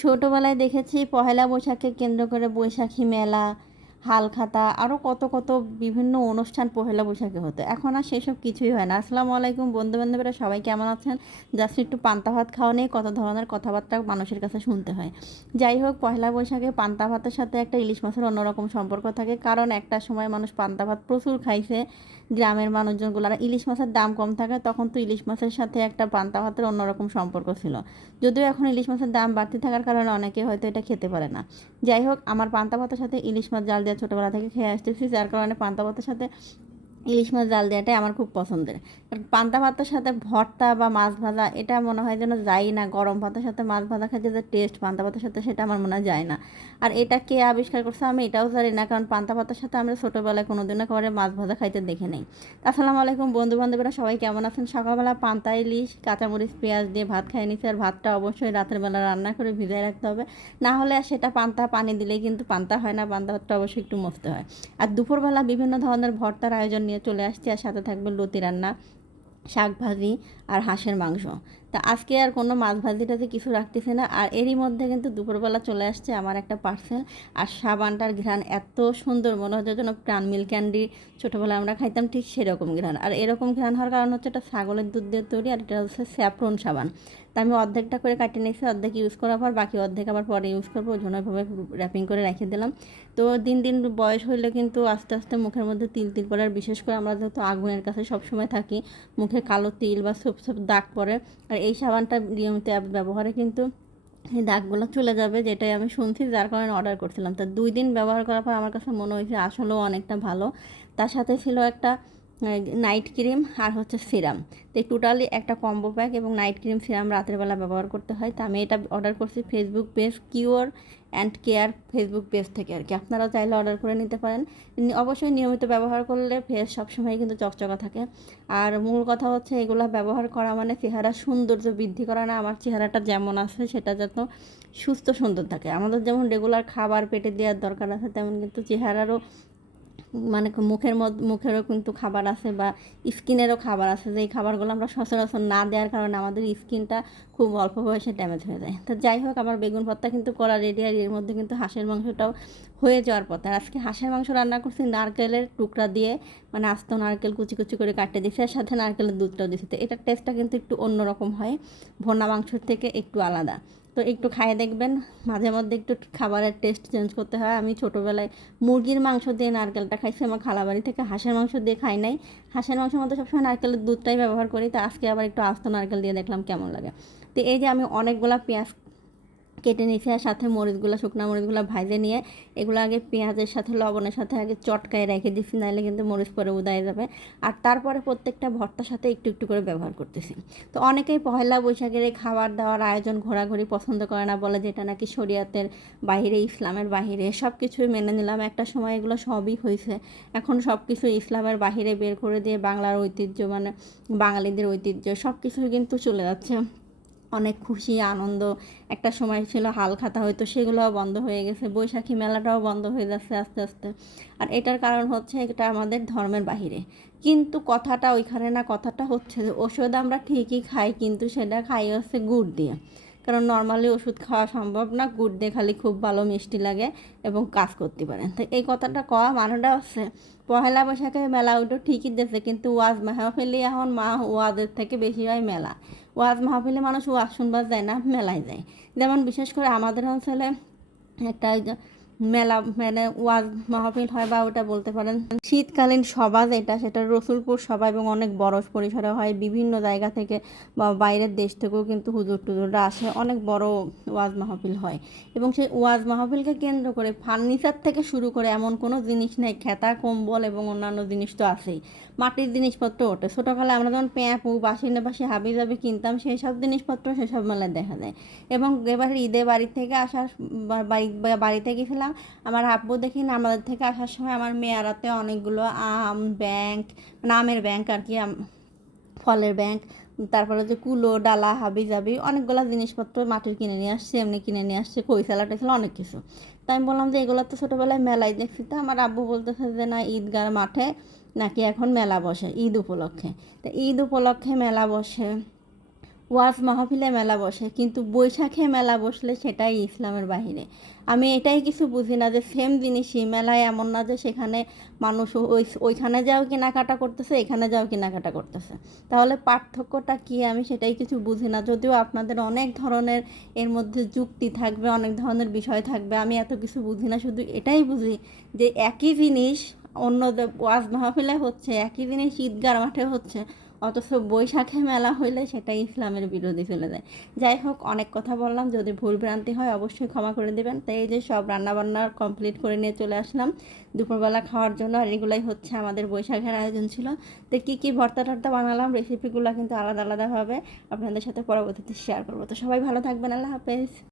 ছোটোবেলায় দেখেছি পহেলা বৈশাখকে কেন্দ্র করে বৈশাখী মেলা হালখাতা আরও কত কত বিভিন্ন অনুষ্ঠান পহেলা বৈশাখে হতো। এখন আর সেসব কিছুই হয় না। আসসালামু আলাইকুম বন্ধু বান্ধবীরা সবাই কেমন আছেন? জাস্ট একটু পান্তা ভাত খাওয়া নিয়ে কত ধরনের কথাবার্তা মানুষের কাছে শুনতে হয়। যাই হোক, পহেলা বৈশাখে পান্তা ভাতের সাথে একটা ইলিশ মাছের অন্যরকম সম্পর্ক থাকে। কারণ একটা সময় মানুষ পান্তা ভাত প্রচুর খাইছে। গ্রামের মানুষজনগুলো, আর ইলিশ মাছের দাম কম থাকে, তখন তো ইলিশ মাছের সাথে একটা পান্তা ভাতের অন্যরকম সম্পর্ক ছিল। যদিও এখন ইলিশ মাছের দাম বাড়তি থাকার কারণে অনেকে হয়তো এটা খেতে পারে না। যাই হোক, আমার পান্তা ভাতের সাথে ইলিশ মাছ জাল ছোটোবেলা থেকে খেয়ে আসতেছি যার কারণে পান্তা ভাতের সাথে ইলিশ মাছ জাল দেওয়াটাই আমার খুব পছন্দের। কারণ পান্তা ভাতের সাথে ভর্তা বা মাছ ভাজা, এটা মনে হয় যেন যাই না। গরম ভাতের সাথে মাছ ভাজা খাইতে যে টেস্ট পান্তা ভাতের সাথে, সেটা আমার মনে হয় যায় না। আর এটা কে আবিষ্কার করছে আমি এটাও জানি না, কারণ পান্তা ভাতের সাথে আমরা ছোটোবেলায় কোনো দিনও করে মাছ ভাজা খাইতে দেখে নেই। আসসালামু আলাইকুম বন্ধু বান্ধবীরা সবাই কেমন আছেন? সকালবেলা পান্তা, ইলিশ, কাঁচামরিচ, পেঁয়াজ দিয়ে ভাত খাই নিচ্ছি আর ভাতটা অবশ্যই রাতের বেলা রান্না করে ভিজায় রাখতে হবে। না হলে আর সেটা পান্তা, পানি দিলেই কিন্তু পান্তা হয় না, পান্তা ভাতটা অবশ্যই একটু মস্তে হয়। আর দুপুরবেলা বিভিন্ন ধরনের ভর্তার আয়োজন নিয়ে চলে আসছি আর সাথে থাকবে লতি রান্না শাক ভাজি আর হাঁসের মাংস। তা আজকে আর কোনো মাছ ভাজি কিছু রাখতেছে না। আর এরই মধ্যে কিন্তু দুপুরবেলা চলে আসছে আমার একটা পার্সেল আর সাবানটার ঘ্রাণ এত সুন্দর, মনে হচ্ছে যেন প্রাণ মিল ক্যান্ডি। ছোটোবেলায় আমরা খাইতাম ঠিক সেরকম ঘ্রাণ। আর এরকম ঘ্রাণ হওয়ার কারণ হচ্ছে এটা ছাগলের দুধ দিয়ে তৈরি আর এটা হচ্ছে স্যাফরন সাবান। তা আমি অর্ধেকটা করে কাটিয়ে নিয়েছি, অর্ধেক ইউজ করার পর বাকি অর্ধেক আবার পরে ইউজ করব, ওই র্যাপিং করে রেখে দিলাম। তো দিন দিন বয়স হইলে কিন্তু আস্তে আস্তে মুখের মধ্যে তিল তিল পড়ে। আর বিশেষ করে আমরা যেহেতু আগুনের কাছে সবসময় থাকি, মুখে কালো তিল বা সব সব দাগ পড়ে। আর এই সাবানটা নিয়মিত ব্যবহারে কিন্তু এই দাগগুলো চলে যাবে, যেটাই আমি শুনছি, যার কারণে অর্ডার করছিলাম। তা দুই দিন ব্যবহার করার পর আমার কাছে মনে হয়েছে আসলেও অনেকটা ভালো। তার সাথে ছিল একটা নাইট ক্রিম আর হচ্ছে সিরাম তো টোটালি একটা কম্বো প্যাক এবং নাইট ক্রিম সিরাম রাতের বেলা ব্যবহার করতে হয়। তো আমি এটা অর্ডার করছি Facebook page cure and care Facebook page থেকে আর কি। আপনারা চাইলে অর্ডার করে নিতে পারেন। অবশ্যই নিয়মিত ব্যবহার করলে ফেস সবসময় কিন্তু চকচকা থাকে। আর মূল কথা হচ্ছে এগুলো ব্যবহার করা মানে চেহারা সৌন্দর্য বৃদ্ধি করা না। আমার চেহারাটা যেমন আছে, সেটা যত সুস্থ সুন্দর থাকে। আমাদের যেমন রেগুলার খাবার পেটে দেওয়ার দরকার আছে, তেমন কিন্তু চেহারারও মানে মুখের মুখেরও কিন্তু খাবার আছে বা স্কিনেরও খাবার আছে। যেই খাবারগুলো আমরা সচরাচর না দেওয়ার কারণে আমাদের স্কিনটা খুব অল্প বয়সে ড্যামেজ হয়ে যায়। তো যাই হোক, আমার বেগুন ভর্তা কিন্তু করা রেডি আর এর মধ্যে কিন্তু হাঁসের মাংসটাও হয়ে যাওয়ার পথে। আর আজকে হাঁসের মাংস রান্না করছি নারকেলের টুকরা দিয়ে মানে আস্ত নারকেল কুচি কুচি করে কাটে দিয়েছি আর সাথে নারকেলের দুধটাও দিয়েছি। তো এটার টেস্টটা কিন্তু একটু অন্যরকম হয়, ভোনা মাংসের থেকে একটু আলাদা। তো একটু খাইয়ে দেখবেন, মাঝে মধ্যে একটু খাবারের টেস্ট চেঞ্জ করতে হয়। আমি ছোটোবেলায় মুরগির মাংস দিয়ে নারকেলটা খাইছি আমার খালা বাড়ি থেকে হাঁসের মাংস দিয়ে খাই নাই। হাঁসের মাংস মতো সবসময় নারকেলের দুধটাই ব্যবহার করি। তো আজকে আবার একটু আস্ত নারকেল দিয়ে দেখলাম কেমন লাগে। তো এই যে আমি অনেকগুলো পেঁয়াজ কেটে নিয়েছি আর সাথে মরিচগুলো, শুকনো মরিচগুলো ভাজে নিয়ে এগুলো আগে পেঁয়াজের সাথে, লবণের সাথে আগে চটকায় রেখে দিচ্ছি নাহলে কিন্তু মরিচ পরে উদায় যাবে। আর তারপরে প্রত্যেকটা ভর্তার সাথে একটু একটু করে ব্যবহার করতেছি। তো অনেকেই পহেলা বৈশাখের এই খাবার দাওয়ার আয়োজন ঘোরাঘুরি পছন্দ করে না, বলে যেটা নাকি শরিয়াতের বাহিরে ইসলামের বাহিরে সব কিছুই মেনে নিলাম। একটা সময় এগুলো সবই হয়েছে। এখন সব কিছু ইসলামের বাহিরে বের করে দিয়ে বাংলার ঐতিহ্য মানে বাঙালিদের ঐতিহ্য সব কিছুই কিন্তু চলে যাচ্ছে। অনেক খুশি, আনন্দ। একটা সময় ছিল হাল খাতা হয়তো সেগুলোও বন্ধ হয়ে গেছে। বৈশাখী মেলাটাও বন্ধ হয়ে যাচ্ছে আস্তে আস্তে। আর এটার কারণ হচ্ছে এটা আমাদের ধর্মের বাহিরে। কিন্তু কথাটা ওইখানে না, কথাটা হচ্ছে যে ওষুধ আমরা ঠিকই খাই, কিন্তু সেটা খাই হচ্ছে গুড় দিয়ে। কারণ নর্মালি ওষুধ খাওয়া সম্ভব না, গুড় দিয়ে খালি খুব ভালো মিষ্টি লাগে এবং কাজ করতে পারে তো এই কথাটা কওয়া মানেটা হচ্ছে, পহেলা বৈশাখে মেলা ওইটা ঠিকই দিয়েছে, কিন্তু ওয়াজ মাহফিলি এখন মা ওয়াজের থেকে বেশি হয় মেলা। ওয়াজ মাহফিলে মানুষ ওয়াজ শুনবার যায় না, মেলায় যায়। যেমন বিশেষ করে আমাদের অঞ্চলে একটা মেলা মানে ওয়াজ মাহফিল হয় বা ওটা বলতে পারেন। শীতকালীন সভা যেটা, সেটা রসুলপুর সভা এবং অনেক বড় পরিসরে হয়। বিভিন্ন জায়গা থেকে বা বাইরের দেশ থেকেও কিন্তু হুজুর টুজুররা আসে। অনেক বড় ওয়াজ মাহফিল হয়। এবং সেই ওয়াজ মাহফিলকে কেন্দ্র করে ফার্নিচার থেকে শুরু করে এমন কোনো জিনিস নেই। খেতা, কম্বল এবং অন্যান্য জিনিস তো আছেই। মাটির জিনিসপত্র ওঠে। ছোটোবেলায় আমরা যখন প্যাঁপু বাসিন্দা বাসি হাবি জাবি কিনতাম, সেই সব জিনিসপত্র সেসব মেলায় দেখা যায়। এবং এবার ঈদে বাড়ি থেকে আসার বাড়ি বাড়িতে গেছিলাম আমার আব্বু দেখি আমাদের থেকে আসার সময় আমার মেয়ারাতে অনেকগুলো আম, ব্যাংক মানে আমের ব্যাংক আর কি ফলের ব্যাংক, তারপরে যে কুলো, ডালা, হাবি জাবি, অনেকগুলো জিনিসপত্র মাটির কিনে নিয়ে আসছে, এমনি কিনে নিয়ে আসছে কই সালা টেছিল অনেক কিছু। তাই আমি বললাম যে এগুলো তো ছোটোবেলায় মেলায় দেখছি, তো আমার আব্বু বলতেছে যে না, ঈদগার মাঠে নাকি এখন মেলা বসে, ঈদ উপলক্ষে। তো ঈদ উপলক্ষে মেলা বসে ওয়াজ মাহফিলে মেলা বসে, কিন্তু বৈশাখে মেলা বসলে সেটাই ইসলামের বাহিরে। আমি এটাই কিছু বুঝি না যে সেম জিনিসই, মেলায় এমন না যে সেখানে মানুষ ওই, ওইখানে যাও কেনাকাটা করতেছে, এখানে যাও কেনাকাটা করতেছে। তাহলে পার্থক্যটা কী? আমি সেটাই কিছু বুঝি না। যদিও আপনাদের অনেক ধরনের এর মধ্যে যুক্তি থাকবে, অনেক ধরনের বিষয় থাকবে, আমি এত কিছু বুঝি না। শুধু এটাই বুঝি যে একই জিনিস অন্য ওয়াজ মাহফিলে হচ্ছে, একই জিনিস ঈদগার মাঠে হচ্ছে অথচ বৈশাখে মেলা হইলে সেটা ইসলামের বিরোধী ফেলে দেয়। যাই হোক, অনেক কথা বললাম, যদি ভুল ভ্রান্তি হয় অবশ্যই ক্ষমা করে দেবেন। তাই এই যে সব রান্নাবান্না কমপ্লিট করে নিয়ে চলে আসলাম। দুপুরবেলা খাওয়ার জন্য আর এগুলাই হচ্ছে আমাদের বৈশাখের আয়োজন ছিল। তো কী কী ভর্তা টর্তা বানালাম রেসিপিগুলো কিন্তু আলাদা আলাদাভাবে আপনাদের সাথে পরবর্তীতে শেয়ার করব। তো সবাই ভালো থাকবেন, আল্লাহ হাফেজ।